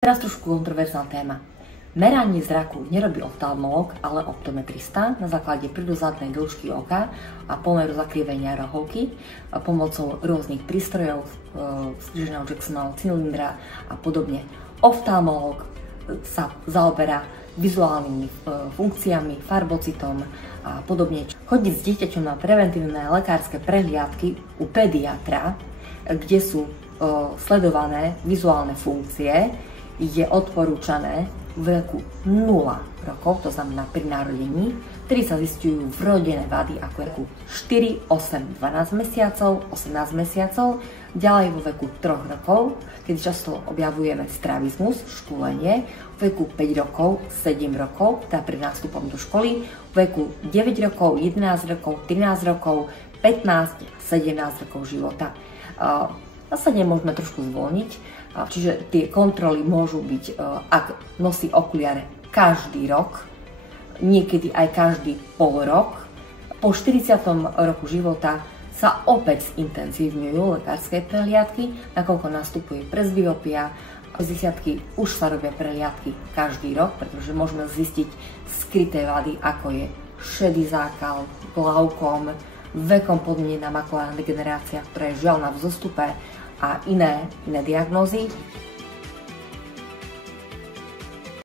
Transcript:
Teraz trošku kontroverzná téma. Meranie zraku nerobí oftalmológ, ale optometrista na základe prírodozadnej dĺžky oka a pomeru zakrivenia rohovky pomocou rôznych prístrojov, skríženého Jacksonovho cylindra a podobne. Oftalmológ sa zaoberá vizuálnymi funkciami, farbocitom a podobne. Chodiť s dieťaťom na preventívne lekárske prehliadky u pediatra, kde sú sledované vizuálne funkcie, je odporúčané v veku 0 rokov, to znamená pri narodení, ktorí sa zistujú vrodené vady ako veku 4, 8, 12 mesiacov, 18 mesiacov, ďalej vo veku 3 rokov, keď často objavujeme strabizmus, štúlenie, v veku 5 rokov, 7 rokov, teda pred nástupom do školy, v veku 9 rokov, 11 rokov, 13 rokov, 15, 17 rokov života. Zase môžeme trošku zvolniť, čiže tie kontroly môžu byť, ak nosí okuliare každý rok, niekedy aj každý pol rok. Po 40. roku života sa opäť zintenzívňujú lekárske prehliadky, nakoľko nastupuje presbyopia. Z 60 už sa robia prehliadky každý rok, pretože môžeme zistiť skryté vady, ako je šedý zákal, glaukom, vekom podmienená makulárna degenerácia, ktorá je žiaľ na vzostupe, a iné diagnózy.